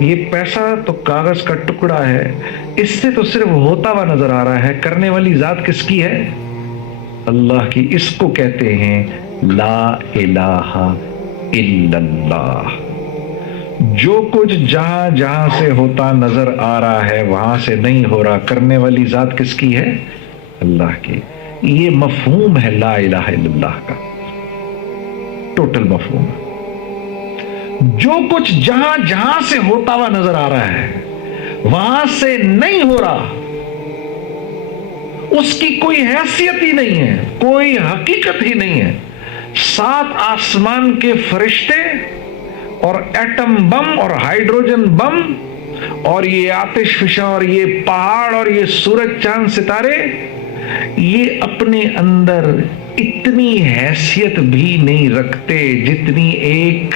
یہ پیسہ تو کاغذ کا ٹکڑا ہے، اس سے تو صرف ہوتا ہوا نظر آ رہا ہے، کرنے والی ذات کس کی ہے؟ اللہ کی۔ اس کو کہتے ہیں لا الہ الا اللہ۔ جو کچھ جہاں جہاں سے ہوتا نظر آ رہا ہے وہاں سے نہیں ہو رہا، کرنے والی ذات کس کی ہے؟ اللہ کی۔ یہ مفہوم ہے لا الہ الا اللہ کا، ٹوٹل مفہوم۔ جو کچھ جہاں جہاں سے ہوتا ہوا نظر آ رہا ہے وہاں سے نہیں ہو رہا، اس کی کوئی حیثیت ہی نہیں ہے، کوئی حقیقت ہی نہیں ہے۔ 7 آسمان کے فرشتے اور ایٹم بم اور ہائیڈروجن بم اور یہ آتش فشاں اور یہ پہاڑ اور یہ سورج چاند ستارے، یہ اپنے اندر اتنی حیثیت بھی نہیں رکھتے جتنی ایک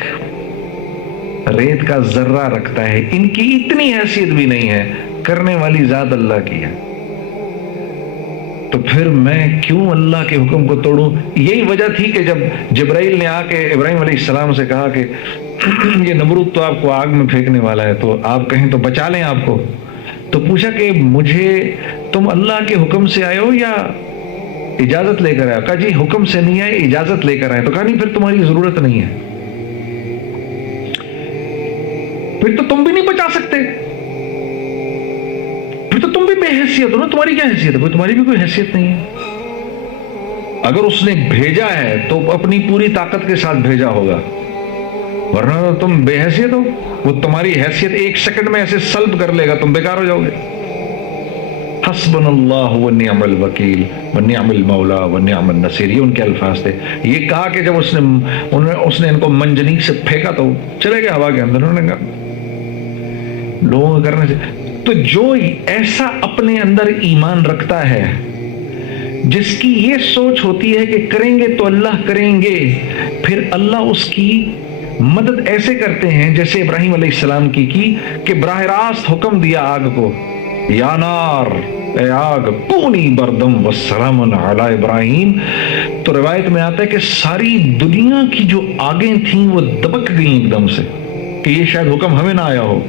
ریت کا ذرہ رکھتا ہے۔ ان کی اتنی حیثیت بھی نہیں ہے، کرنے والی ذات اللہ کی ہے۔ تو پھر میں کیوں اللہ کے حکم کو توڑوں؟ یہی وجہ تھی کہ جب جبرائیل نے آ کے ابراہیم علیہ السلام سے کہا کہ یہ نمرود تو آپ کو آگ میں پھینکنے والا ہے، تو آپ کہیں تو بچا لیں آپ کو، تو پوچھا کہ مجھے تم اللہ کے حکم سے آئے ہو یا اجازت لے کر آئے؟ کہا جی حکم سے نہیں آئے، اجازت لے کر آئے۔ تو کہا نہیں، پھر تمہاری ضرورت نہیں ہے، پھر تو تم بھی نہیں بچا سکتے، پھر تو تم بھی بے حیثیت ہو نا، تمہاری کیا حیثیت ہے؟ تمہاری بھی کوئی حیثیت نہیں ہے۔ اگر اس نے بھیجا ہے تو اپنی پوری طاقت کے ساتھ بھیجا ہوگا، ورنہ تم بے حیثیت ہو، وہ تمہاری حیثیت 1 سیکنڈ میں ایسے سلب کر لے گا، تم بیکار ہو جاؤ گے۔ حسبنا اللہ ونعم الوکیل ونعم المولا ونعم النصیر، یہ ان کے الفاظ تھے۔ یہ کہا کہ جب اس نے ان کو منجنیق سے پھینکا تو چلے گئے ہوا کے اندر، انہوں نے کہا لوگوں کو کرنے سے۔ تو جو ایسا اپنے اندر ایمان رکھتا ہے، جس کی یہ سوچ ہوتی ہے کہ کریں گے تو اللہ کریں گے، پھر اللہ اس کی مدد ایسے کرتے ہیں جیسے ابراہیم علیہ السلام کی کہ براہ راست حکم دیا آگ کو، یا نار، اے آگ کونی بردم والسلام علی ابراہیم۔ تو روایت میں آتا ہے کہ ساری دنیا کی جو آگیں تھیں وہ دبک گئیں ایک دم سے کہ یہ شاید حکم ہمیں نہ آیا ہو،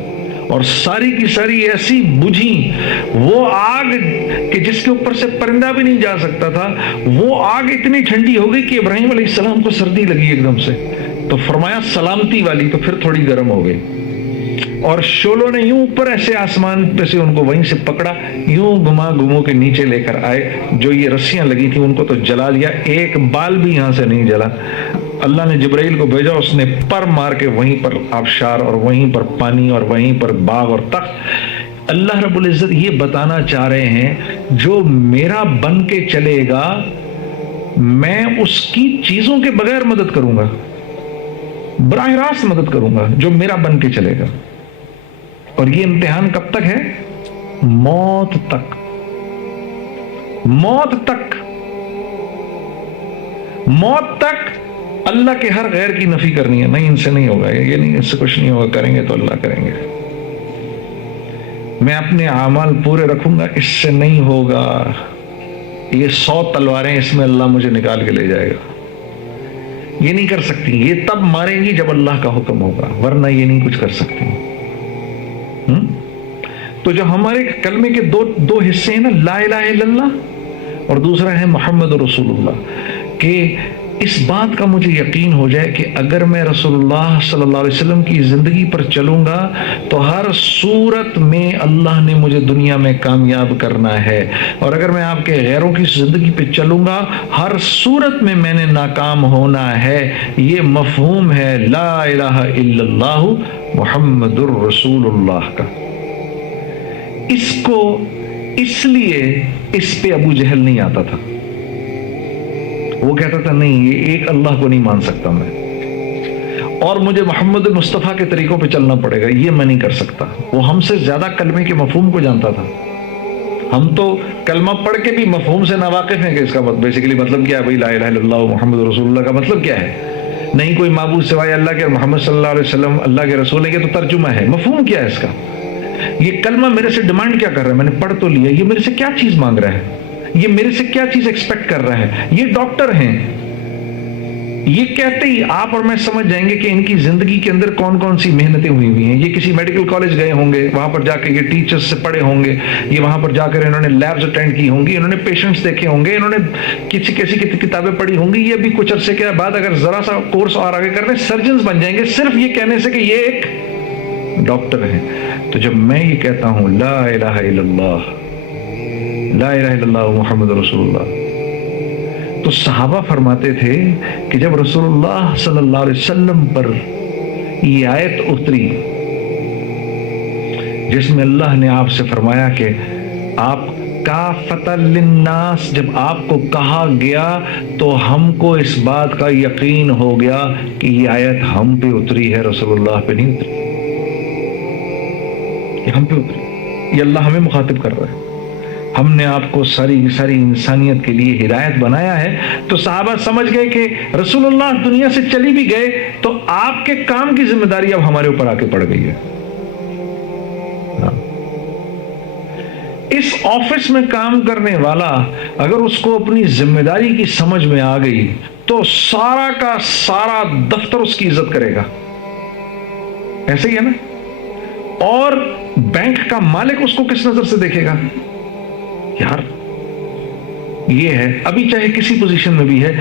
اور ساری کی ساری ایسی بجھی وہ آگ کہ جس کے اوپر سے پرندہ بھی نہیں جا سکتا تھا، وہ آگ اتنی ٹھنڈی ہو گئی کہ ابراہیم علیہ السلام کو سردی لگی ایک دم سے، تو فرمایا سلامتی والی، تو پھر تھوڑی گرم ہو گئی، اور شولوں نے یوں اوپر ایسے آسمان پہ سے ان کو وہیں سے پکڑا، یوں گھما گھمو کے نیچے لے کر آئے، جو یہ رسیاں لگی تھیں ان کو تو جلا لیا، ایک بال بھی یہاں سے نہیں جلا۔ اللہ نے جبرائیل کو بھیجا، اس نے پر مار کے وہیں پر آبشار اور وہیں پر پانی اور وہیں پر باغ اور تخت۔ اللہ رب العزت یہ بتانا چاہ رہے ہیں جو میرا بن کے چلے گا میں اس کی چیزوں کے بغیر مدد کروں گا، براہ راست مدد کروں گا جو میرا بن کے چلے گا۔ اور یہ امتحان کب تک ہے؟ موت تک، موت تک، موت تک اللہ کے ہر غیر کی نفی کرنی ہے، نہیں ان سے نہیں ہوگا، یہ نہیں، اس سے کچھ نہیں ہوگا، کریں گے تو اللہ کریں گے، میں اپنے اعمال پورے رکھوں گا، اس سے نہیں ہوگا، یہ 100 تلواریں اس میں اللہ مجھے نکال کے لے جائے گا، یہ نہیں کر سکتی، یہ تب ماریں گی جب اللہ کا حکم ہوگا، ورنہ یہ نہیں کچھ کر سکتی۔ تو جو ہمارے کلمے کے دو حصے ہیں نا، لا الہ الا اللہ اور دوسرا ہے محمد رسول اللہ، کہ اس بات کا مجھے یقین ہو جائے کہ اگر میں رسول اللہ صلی اللہ علیہ وسلم کی زندگی پر چلوں گا تو ہر صورت میں اللہ نے مجھے دنیا میں کامیاب کرنا ہے، اور اگر میں آپ کے غیروں کی زندگی پہ چلوں گا ہر صورت میں نے ناکام ہونا ہے۔ یہ مفہوم ہے لا الہ الا اللہ محمد الرسول اللہ کا۔ اس کو اس لیے اس پہ ابو جہل نہیں آتا تھا، وہ کہتا تھا نہیں، یہ ایک اللہ کو نہیں مان سکتا میں، اور مجھے محمد مصطفیٰ کے طریقوں پہ چلنا پڑے گا، یہ میں نہیں کر سکتا۔ وہ ہم سے زیادہ کلمے کے مفہوم کو جانتا تھا، ہم تو کلمہ پڑھ کے بھی مفہوم سے ناواقف ہیں کہ اس کا بیسیکلی مطلب کیا ہے، بھائی لا الہ الا اللہ محمد رسول اللہ کا مطلب کیا ہے؟ نہیں کوئی معبود سوائے اللہ کے، اور محمد صلی اللہ علیہ وسلم اللہ کے رسول ہے، یہ تو ترجمہ ہے، مفہوم کیا ہے اس کا؟ یہ کلمہ میرے سے ڈیمانڈ کیا کر رہا ہے؟ میں نے پڑھ تو لیا، یہ میرے سے کیا چیز مانگ رہا ہے؟ یہ میرے سے کیا چیز ایکسپیکٹ کر رہا ہے؟ یہ ڈاکٹر ہیں، یہ کہتے ہی آپ اور میں سمجھ جائیں گے کہ ان کی زندگی کے اندر کون کون سی محنتیں ہوئی ہوئی ہیں. یہ کسی میڈیکل کالج گئے ہوں گے, وہاں پر جا کے یہ ٹیچرز سے پڑھے ہوں گے, یہ وہاں پر جا کر انہوں نے لیبز اٹینڈ کی ہوں گی, انہوں نے پیشنٹس دیکھے ہوں گے, انہوں نے کسی کتابیں پڑھی ہوں گی. یہ بھی کچھ عرصے کے بعد اگر ذرا سا کورس اور آگے کر لیں سرجنز بن جائیں گے صرف یہ کہنے سے کہ یہ ایک ڈاکٹر ہے. تو جب میں یہ کہتا ہوں لا الہ الا اللہ, لا الہ الا اللہ محمد رسول اللہ, تو صحابہ فرماتے تھے کہ جب رسول اللہ صلی اللہ علیہ وسلم پر یہ آیت اتری جس میں اللہ نے آپ سے فرمایا کہ آپ کافۃ للناس, جب آپ کو کہا گیا تو ہم کو اس بات کا یقین ہو گیا کہ یہ آیت ہم پہ اتری ہے, رسول اللہ پہ نہیں اتری, یہ ہم پہ اتری, یہ اللہ ہمیں مخاطب کر رہا ہے. ہم نے آپ کو ساری انسانیت کے لیے ہدایت بنایا ہے. تو صحابہ سمجھ گئے کہ رسول اللہ دنیا سے چلی بھی گئے تو آپ کے کام کی ذمہ داری اب ہمارے اوپر آ کے پڑ گئی ہے. اس آفس میں کام کرنے والا اگر اس کو اپنی ذمہ داری کی سمجھ میں آ گئی تو سارا کا سارا دفتر اس کی عزت کرے گا. ایسے ہی ہے نا. اور بینک کا مالک اس کو کس نظر سے دیکھے گا؟ یار یہ ہے, ابھی چاہے کسی پوزیشن میں بھی ہے,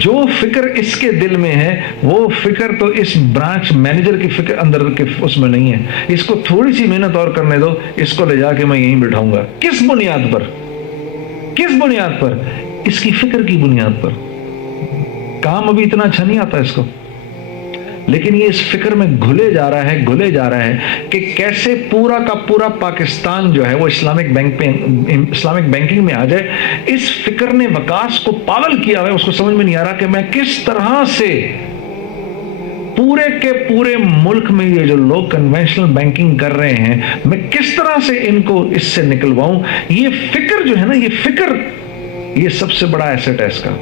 جو فکر اس کے دل میں ہے وہ فکر تو اس برانچ مینیجر کی فکر اندر کے اس میں نہیں ہے. اس کو تھوڑی سی محنت اور کرنے دو, اس کو لے جا کے میں یہیں بٹھاؤں گا. کس بنیاد پر؟ کس بنیاد پر؟ اس کی فکر کی بنیاد پر. کام ابھی اتنا اچھا نہیں آتا اس کو, لیکن یہ اس فکر میں گھلے جا رہا ہے کہ کیسے پورا کا پورا پاکستان جو ہے وہ اسلامک بینکنگ میں آ جائے. اس فکر نے وکاس کو پاگل کیا ہے. اس کو سمجھ میں نہیں آ رہا کہ میں کس طرح سے پورے کے پورے ملک میں یہ جو لوگ کنونشنل بینکنگ کر رہے ہیں میں کس طرح سے ان کو اس سے نکلواؤں. یہ فکر جو ہے نا, یہ فکر یہ سب سے بڑا ایسٹ ہے اس کا.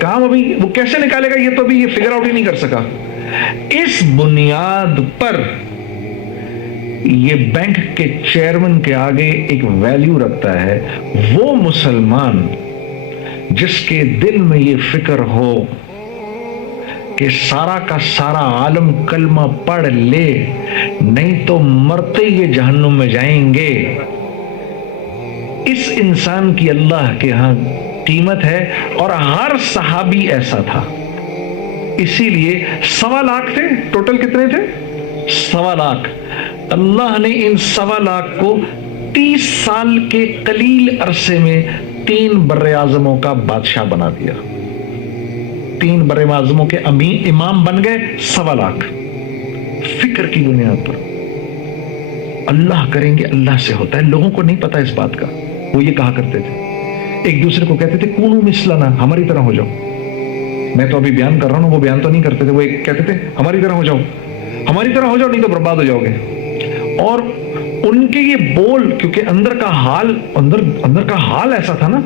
کام ابھی وہ کیسے نکالے گا یہ تو ابھی یہ فگر آؤٹ ہی نہیں کر سکا. اس بنیاد پر یہ بینک کے چیئرمین کے آگے ایک ویلیو رکھتا ہے وہ مسلمان جس کے دل میں یہ فکر ہو کہ سارا کا سارا عالم کلمہ پڑھ لے, نہیں تو مرتے یہ جہنم میں جائیں گے. اس انسان کی اللہ کے ہاں قیمت ہے, اور ہر صحابی ایسا تھا. اسی لیے 1.25 لاکھ تھے ٹوٹل. کتنے تھے؟ 1.25 لاکھ. اللہ نے ان 1.25 لاکھ کو 30 سال کے قلیل عرصے میں 3 بر اعظموں کا بادشاہ بنا دیا. 3 بر اعظموں کے امام بن گئے. 1.25 لاکھ فکر کی بنیاد پر. اللہ کریں گے اللہ سے ہوتا ہے. لوگوں کو نہیں پتا اس بات کا. وہ یہ کہا کرتے تھے, ایک دوسرے کو کہتے تھے کونو مثلنا, ہماری طرح ہو جاؤ. میں تو ابھی بیان کر رہا ہوں, وہ بیان تو نہیں کرتے تھے. وہ ایک کہتے تھے ہماری طرح ہو جاؤ, ہماری طرح ہو جاؤ, نہیں تو برباد ہو جاؤ گے. اور ان کے یہ بول, کیونکہ اندر کا حال ایسا تھا نا,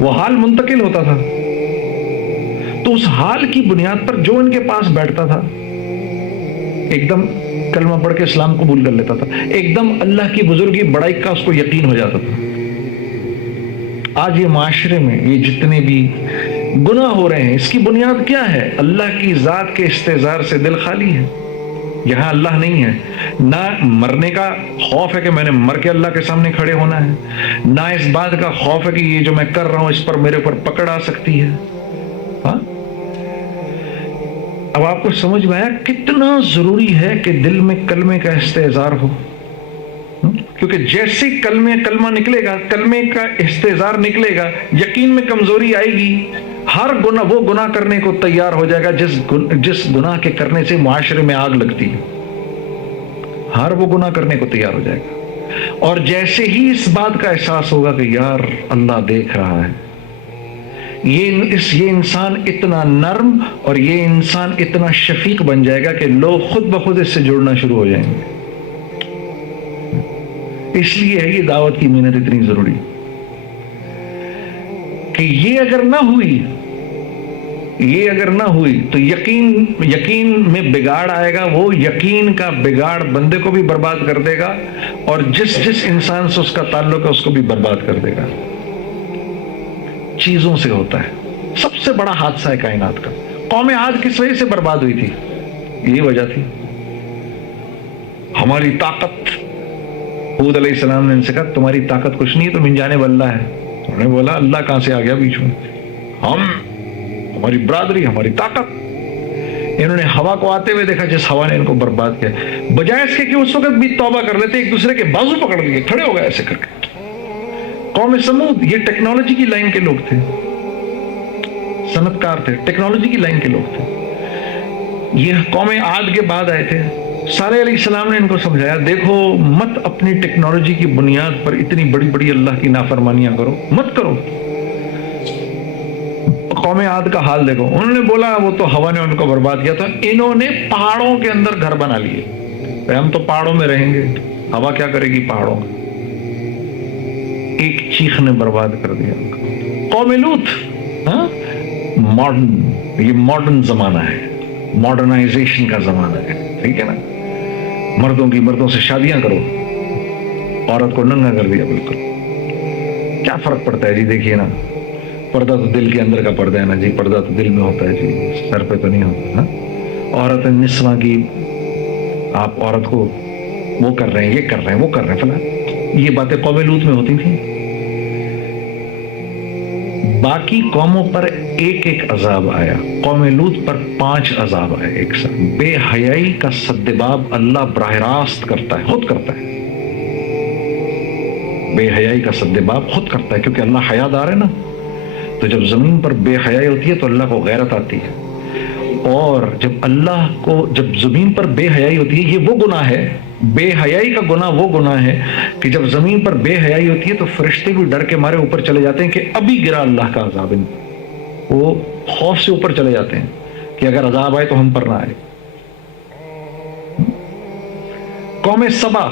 وہ حال منتقل ہوتا تھا. تو اس حال کی بنیاد پر جو ان کے پاس بیٹھتا تھا ایک دم کلمہ پڑھ کے اسلام قبول کر لیتا تھا, ایک دم اللہ کی بزرگی بڑائی کا اس کو یقین ہو جاتا تھا. آج یہ معاشرے میں یہ جتنے بھی گناہ ہو رہے ہیں اس کی بنیاد کیا ہے؟ اللہ کی ذات کے استحضار سے دل خالی ہے. یہاں اللہ نہیں ہے. نہ مرنے کا خوف ہے کہ میں نے مر کے اللہ کے سامنے کھڑے ہونا ہے, نہ اس بات کا خوف ہے کہ یہ جو میں کر رہا ہوں اس پر میرے اوپر پکڑ آ سکتی ہے. ہاں, اب آپ کو سمجھ میں آیا کتنا ضروری ہے کہ دل میں کلمے کا استحضار ہو. کیونکہ جیسے کلمہ نکلے گا, کلمے کا استحضار نکلے گا, یقین میں کمزوری آئے گی, ہر گناہ وہ گناہ کرنے کو تیار ہو جائے گا جس گناہ کے کرنے سے معاشرے میں آگ لگتی ہے. ہر وہ گناہ کرنے کو تیار ہو جائے گا. اور جیسے ہی اس بات کا احساس ہوگا کہ یار اللہ دیکھ رہا ہے, یہ انسان اتنا نرم اور یہ انسان اتنا شفیق بن جائے گا کہ لوگ خود بخود اس سے جڑنا شروع ہو جائیں گے. اس لیے ہے یہ دعوت کی محنت اتنی ضروری کہ یہ اگر نہ ہوئی تو یقین میں بگاڑ آئے گا. وہ یقین کا بگاڑ بندے کو بھی برباد کر دے گا, اور جس انسان سے اس کا تعلق ہے اس کو بھی برباد کر دے گا. چیزوں سے ہوتا ہے. سب سے بڑا حادثہ ہے کائنات کا. قوم عاد کس وجہ سے برباد ہوئی تھی؟ یہی وجہ تھی، ہماری طاقت. ہود علیہ السلام نے ان سے کہا تمہاری طاقت کچھ نہیں ہے، تم ان جانب اللہ ہے. انہوں نے بولا اللہ کہاں سے آ گیا بیچ میں؟ ہماری برادری، ہماری طاقت. انہوں نے ہوا کو آتے ہوئے دیکھا جس ہوا نے ان کو برباد کیا، بجائے اس کے کہ اس وقت بھی توبہ کر لیتے، ایک دوسرے کے بازو پکڑ لیے کھڑے ہو گئے ایسے کر کے. قوم سمود یہ ٹیکنالوجی کی لائن کے لوگ تھے، صنعت کار تھے، ٹیکنالوجی کی لائن کے لوگ تھے. یہ قوم عاد کے بعد آئے تھے. صالح علیہ السلام نے ان کو سمجھایا دیکھو مت اپنی ٹیکنالوجی کی بنیاد پر اتنی بڑی بڑی اللہ کی نافرمانیاں کرو، مت کرو. قوم عاد کا حال دیکھو، انہوں نے بولا وہ تو ہوا نے ان کو برباد کیا تھا، انہوں نے پہاڑوں کے اندر گھر بنا لیے. ہم تو پہاڑوں میں رہیں گے، ہوا کیا کرے گی پہاڑوں میں. ایک چیخ نے برباد کر دیا. قوم لوط، ماڈرن، یہ ماڈرن زمانہ ہے، ماڈرنائزیشن کا زمانہ ہے، ٹھیک ہے نا. مردوں سے شادیاں کرو، عورت کو ننگا کر دیا بالکل. کیا فرق پڑتا ہے جی؟ دیکھیے نا، پردہ تو دل کے اندر کا پردہ ہے نا جی، پردہ تو دل میں ہوتا ہے جی، سر پہ تو نہیں ہوتا نا. عورت نسواں کی، آپ عورت کو وہ کر رہے ہیں، یہ کر رہے ہیں، وہ کر رہے ہیں فلاں، یہ باتیں قوم لوط میں ہوتی تھیں. باقی قوموں پر ایک ایک عذاب آیا، قوم لوط پر 5 عذاب آئے ایک ساتھ. بے حیائی کا سدباب اللہ براہ راست کرتا ہے، خود کرتا ہے. بے حیائی کا سدباب خود کرتا ہے، کیونکہ اللہ حیا دار ہے نا. تو جب زمین پر بے حیائی ہوتی ہے تو اللہ کو غیرت آتی ہے. اور جب زمین پر بے حیائی ہوتی ہے، یہ وہ گناہ ہے، بے حیائی کا گناہ وہ گناہ ہے کہ جب زمین پر بے حیائی ہوتی ہے تو فرشتے بھی ڈر کے مارے اوپر چلے جاتے ہیں کہ ابھی گرا اللہ کا عذاب. وہ خوف سے اوپر چلے جاتے ہیں کہ اگر عذاب آئے تو ہم پر نہ آئے. قوم سبا،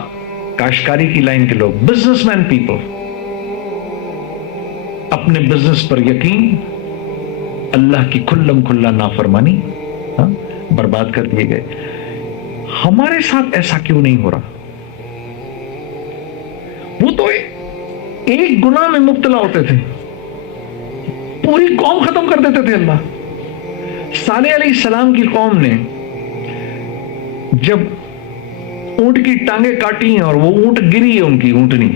کاشتکاری کی لائن کے لوگ، بزنس مین پیپل، اپنے بزنس پر یقین، اللہ کی کھلم کھلا نافرمانی، برباد کر دیے گئے. ہمارے ساتھ ایسا کیوں نہیں ہو رہا؟ وہ تو ایک گناہ میں مبتلا ہوتے تھے، پوری قوم ختم کر دیتے تھے اللہ. صالح علیہ السلام کی قوم نے جب اونٹ کی ٹانگیں کاٹی ہیں اور وہ اونٹ گری ہے ان کی اونٹنی،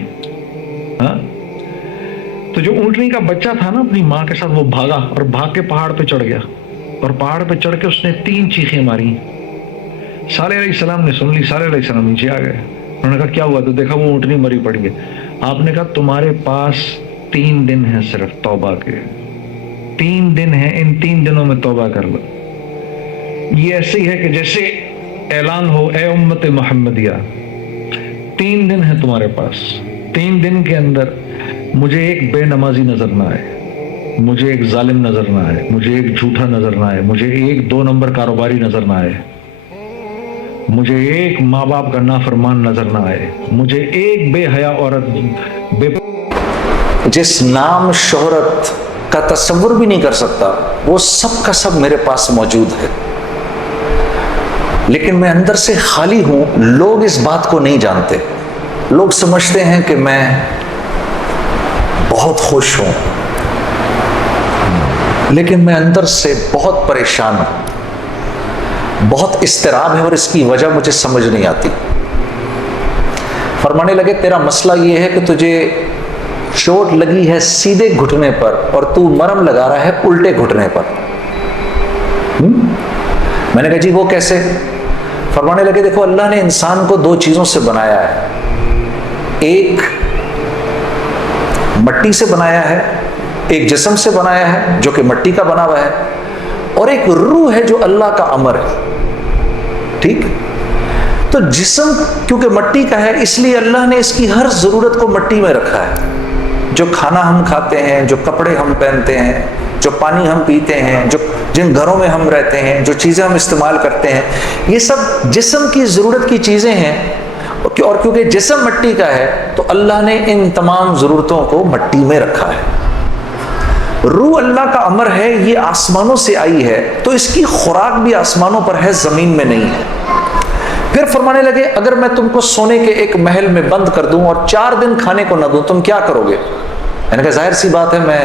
تو جو اونٹنی کا بچہ تھا نا اپنی ماں کے ساتھ، وہ بھاگا اور بھاگ کے پہاڑ پہ چڑھ گیا، اور پہاڑ پہ چڑھ کے اس نے 3 چیخیں ماری. صالح علیہ السلام نے سن لی، صالح علیہ السلام نیچے آ گئے. انہوں نے کہا کیا ہوا؟ تو دیکھا وہ اونٹنی مری پڑی ہے. آپ نے کہا تمہارے پاس 3 دن ہیں صرف توبہ کے، 3 دن ہیں، ان 3 دنوں میں توبہ کر لو. یہ ایسے ہی ہے کہ جیسے اعلان ہو اے امت محمدیہ، 3 دن ہیں تمہارے پاس، 3 دن کے اندر مجھے ایک بے نمازی نظر نہ آئے، مجھے ایک ظالم نظر نہ آئے، مجھے ایک جھوٹا نظر نہ آئے، مجھے ایک 2 نمبر کاروباری نظر نہ آئے، مجھے ایک ماں باپ کا نافرمان نظر نہ آئے، مجھے ایک بے حیا عورت جس نام شہرت کا تصور بھی نہیں کر سکتا، وہ سب کا سب میرے پاس موجود ہے، لیکن میں اندر سے خالی ہوں. لوگ اس بات کو نہیں جانتے. لوگ سمجھتے ہیں کہ میں بہت خوش ہوں، لیکن میں اندر سے بہت پریشان ہوں، بہت اضطراب ہے، اور اس کی وجہ مجھے سمجھ نہیں آتی. فرمانے لگے تیرا مسئلہ یہ ہے کہ تجھے چوٹ لگی ہے سیدھے گھٹنے پر اور تو مرہم لگا رہا ہے الٹے گھٹنے پر. میں نے کہا جی وہ کیسے؟ فرمانے لگے دیکھو اللہ نے انسان کو 2 چیزوں سے بنایا ہے، ایک مٹی سے بنایا ہے، ایک جسم سے بنایا ہے جو کہ مٹی کا بنا ہوا ہے، اور ایک روح ہے جو اللہ کا امر ہے. ٹھیک؟ تو جسم کیونکہ مٹی کا ہے اس لیے اللہ نے اس کی ہر ضرورت کو مٹی میں رکھا ہے. جو کھانا ہم کھاتے ہیں، جو کپڑے ہم پہنتے ہیں، جو پانی ہم پیتے ہیں، جن گھروں میں ہم رہتے ہیں، جو چیزیں ہم استعمال کرتے ہیں، یہ سب جسم کی ضرورت کی چیزیں ہیں. اور کیونکہ جسم مٹی کا ہے تو اللہ نے ان تمام ضرورتوں کو مٹی میں رکھا ہے. روح اللہ کا امر ہے، یہ آسمانوں سے آئی ہے تو اس کی خوراک بھی آسمانوں پر ہے، زمین میں نہیں ہے. پھر فرمانے لگے اگر میں تم کو سونے کے ایک محل میں بند کر دوں اور 4 دن کھانے کو نہ دوں تم کیا کرو گے؟ میں نے کہا ظاہر سی بات ہے میں